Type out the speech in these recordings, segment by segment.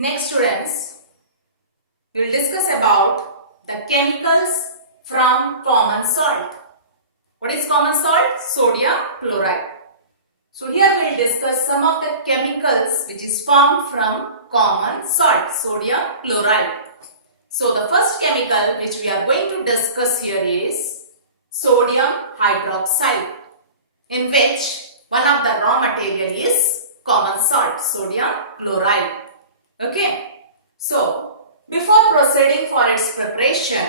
Next students, we will discuss about the chemicals from common salt. What is common salt? Sodium chloride. So here we will discuss some of the chemicals which is formed from common salt, sodium chloride. So the first chemical which we are going to discuss here is sodium hydroxide, in which one of the raw material is common salt, sodium chloride. Okay, so before proceeding for its preparation,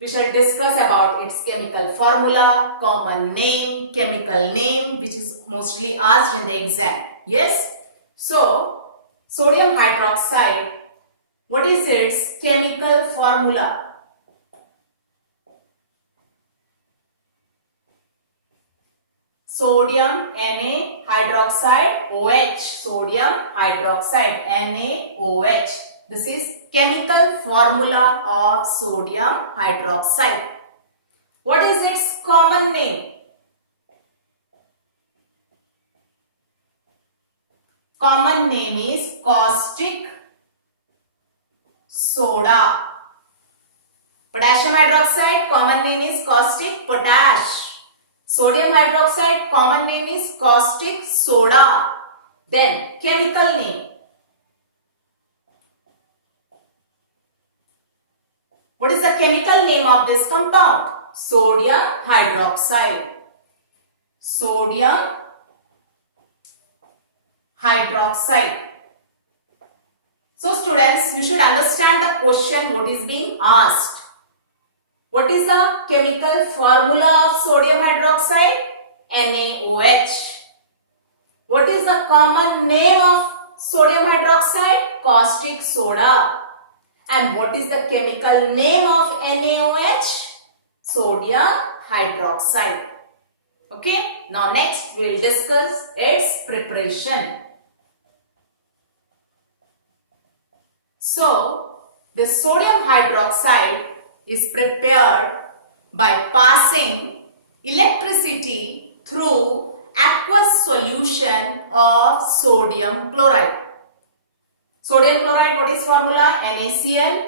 we shall discuss about its chemical formula, common name, chemical name, which is mostly asked in the exam. Yes, so sodium hydroxide, what is its chemical formula? Sodium Na hydroxide OH, sodium hydroxide NaOH. This is chemical formula of sodium hydroxide. What is its common name? Common name is caustic soda. Potassium hydroxide, common name is caustic potash. Sodium hydroxide, common name is caustic soda. Then chemical name. What is the chemical name of this compound? Sodium hydroxide. Sodium hydroxide. So students, you should understand the question what is being asked. What is the chemical formula of sodium hydroxide? NaOH. What is the common name of sodium hydroxide? Caustic soda. And what is the chemical name of NaOH? Sodium hydroxide. Okay. Now next we will discuss its preparation. So this sodium hydroxide is prepared by passing electricity through aqueous solution of sodium chloride. Sodium chloride, what is formula? NaCl.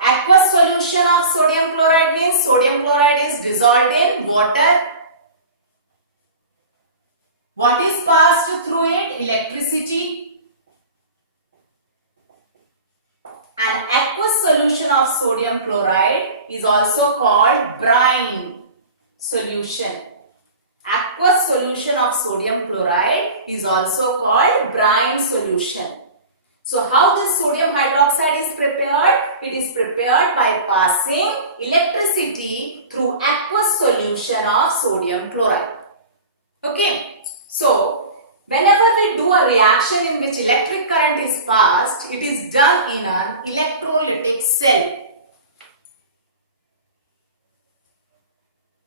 Aqueous solution of sodium chloride means sodium chloride is dissolved in water. What is passed through it? Electricity. An aqueous solution of sodium chloride is also called brine solution. Aqueous solution of sodium chloride is also called brine solution. So how this sodium hydroxide is prepared? It is prepared by passing electricity through aqueous solution of sodium chloride. Okay. So whenever we do a reaction in which electric current is passed, it is done in an electrolytic cell.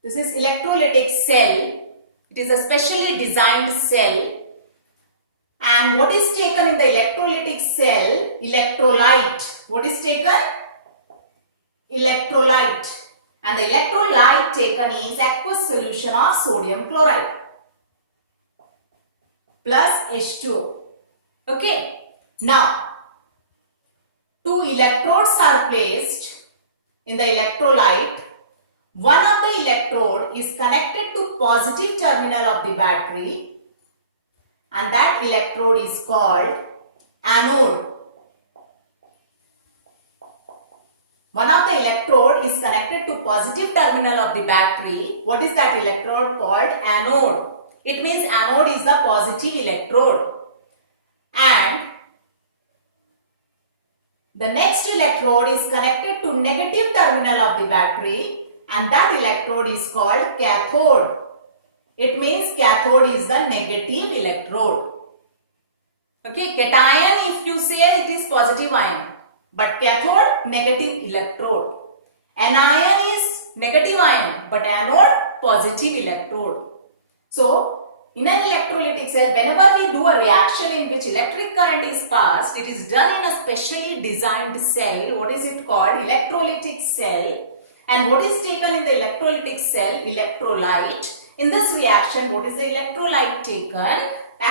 This is electrolytic cell. It is a specially designed cell. And what is taken in the electrolytic cell? Electrolyte. What is taken? Electrolyte. And the electrolyte taken is aqueous solution of sodium chloride plus H2O. Okay. Now, two electrodes are placed in the electrolyte. One of the electrode is connected to positive terminal of the battery, and that electrode is called anode. One of the electrode is connected to positive terminal of the battery. What is that electrode called? Anode. It means anode is the positive electrode. And the next electrode is connected to negative terminal of the battery, and that electrode is called cathode. It means cathode is the negative electrode. Okay, cation if you say it is positive ion, but cathode negative electrode. Anion is negative ion, but anode positive electrode. So in an electrolytic cell, whenever we do a reaction in which electric current is passed, it is done in a specially designed cell. What is it called? Electrolytic cell. And what is taken in the electrolytic cell? Electrolyte. In this reaction, what is the electrolyte taken?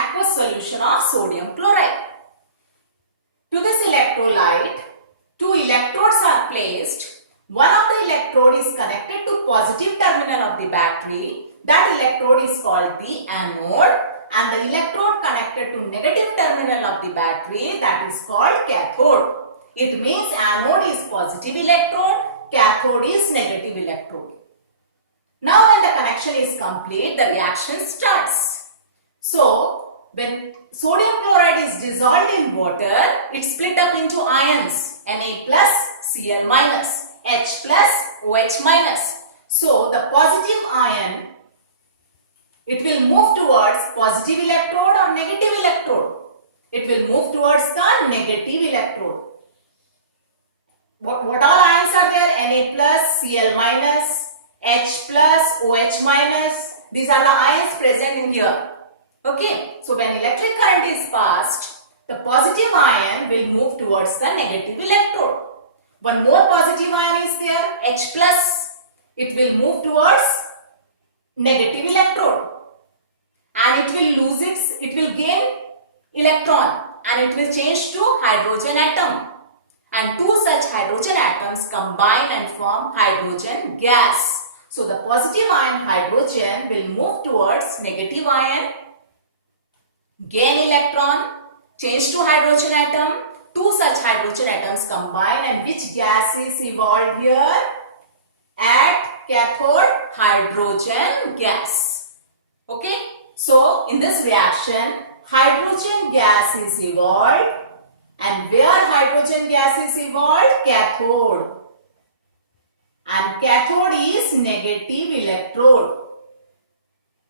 aqueous solution of sodium chloride. To this electrolyte, two electrodes are placed. One of the electrode is connected to positive terminal of the battery. That electrode is called the anode, and the electrode connected to negative terminal of the battery, that is called cathode. It means anode is positive electrode, cathode is negative electrode. Now when the connection is complete, the reaction starts. So when sodium chloride is dissolved in water, it split up into ions, Na plus, Cl minus, H plus, OH minus. So the positive ion, it will move towards positive electrode or negative electrode. It will move towards the negative electrode. What all ions are there? Na plus, Cl minus, H plus, OH minus. These are the ions present in here. Okay. So when electric current is passed, the positive ion will move towards the negative electrode. One more positive ion is there, H plus. It will move towards negative electrode. And it will gain electron and it will change to hydrogen atom. And two such hydrogen atoms combine and form hydrogen gas. So the positive ion hydrogen will move towards negative ion, gain electron, change to hydrogen atom. Two such hydrogen atoms combine, and which gas is evolved here? At cathode, hydrogen gas. Okay. So in this reaction, hydrogen gas is evolved. And where hydrogen gas is evolved? Cathode. And cathode is negative electrode.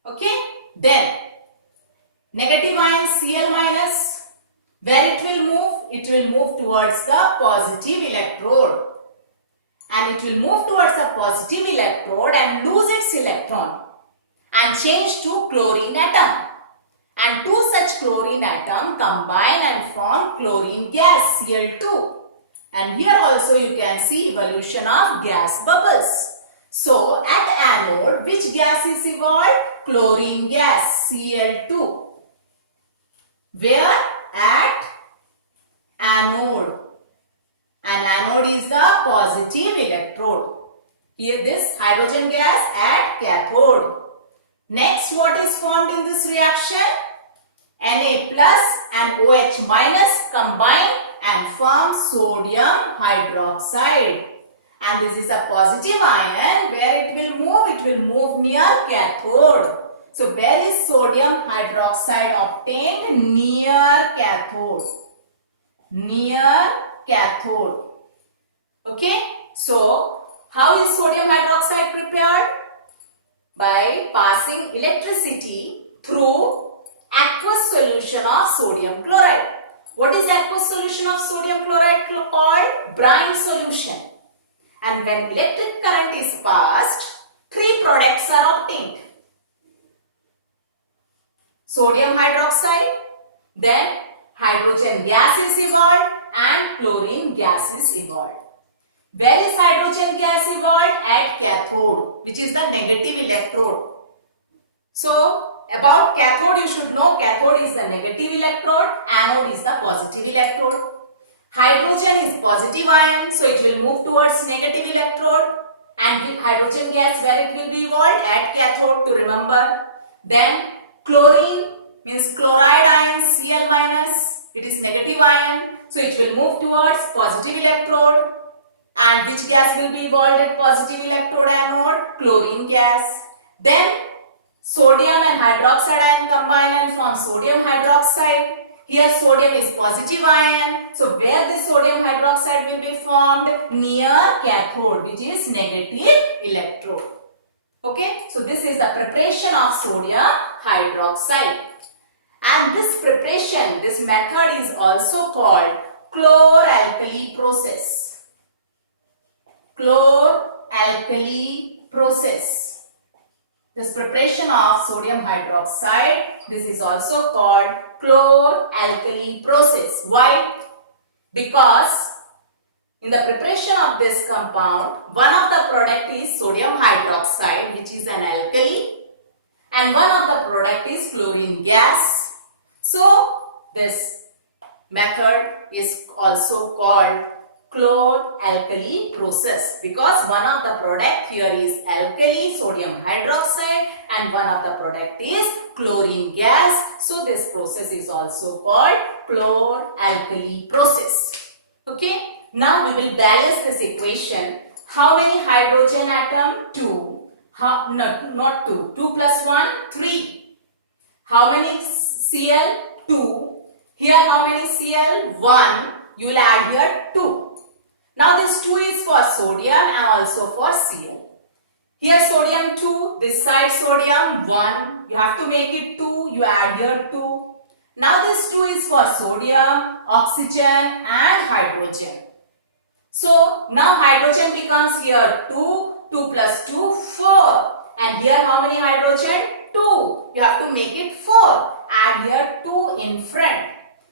Okay. Then negative ion Cl minus, where it will move? It will move towards the positive electrode. And it will move towards the positive electrode and lose its electron and change to chlorine atom. And two such chlorine atom combine and form chlorine gas, Cl2. And here also you can see evolution of gas bubbles. So at anode, which gas is evolved? Chlorine gas, Cl2. Where? At anode. And anode is the positive electrode. Here this hydrogen gas at cathode. Next, what is formed in this reaction? Na plus and OH minus combine and form sodium hydroxide. And this is a positive ion. Where it will move? It will move near cathode. So where is sodium hydroxide obtained? Near cathode. Near cathode. Okay. So how is sodium hydroxide prepared? By passing electricity through aqueous solution of sodium chloride. What is aqueous solution of sodium chloride called? Brine solution. And when electric current is passed, three products are obtained. Sodium hydroxide, then hydrogen gas is evolved and chlorine gas is evolved. Where is hydrogen gas evolved? At cathode, which is the negative electrode. So about cathode you should know, cathode is the negative electrode, anode is the positive electrode. Hydrogen is positive ion, so it will move towards negative electrode, and hydrogen gas, where it will be evolved? At cathode, to remember. Then chlorine means chloride ion, Cl minus, it is negative ion, so it will move towards positive electrode. And which gas will be evolved at positive electrode anode? Chlorine gas. Then sodium and hydroxide ion combine and form sodium hydroxide. Here sodium is positive ion. So where this sodium hydroxide will be formed? Near cathode, which is negative electrode. Okay. So this is the preparation of sodium hydroxide. And this preparation, this method is also called chlor-alkali process. Chlor-alkali process. This preparation of sodium hydroxide, this is also called chlor-alkali process. Why? Because in the preparation of this compound, one of the product is sodium hydroxide, which is an alkali, and one of the product is chlorine gas. So this method is also called chlor-alkali process because one of the product here is alkali sodium hydroxide and one of the product is chlorine gas. So this process is also called chlor-alkali process. Okay. Now we will balance this equation. How many hydrogen atom? 2. How, no, not 2. 2 plus 1, 3. How many Cl? 2. Here how many Cl? 1. You will add here 2. Now this 2 is for sodium and also for Cl. Here sodium 2, this side sodium 1. You have to make it 2, you add here 2. Now this 2 is for sodium, oxygen and hydrogen. So now hydrogen becomes here 2, 2 plus 2, 4. And here how many hydrogen? 2. You have to make it 4. Add here 2 in front.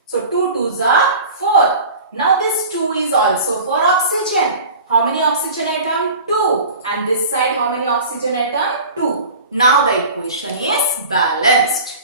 So 2 2s are 4. Now this 2 is also for oxygen. How many oxygen atom? 2. And this side how many oxygen atom? 2. Now the equation is balanced.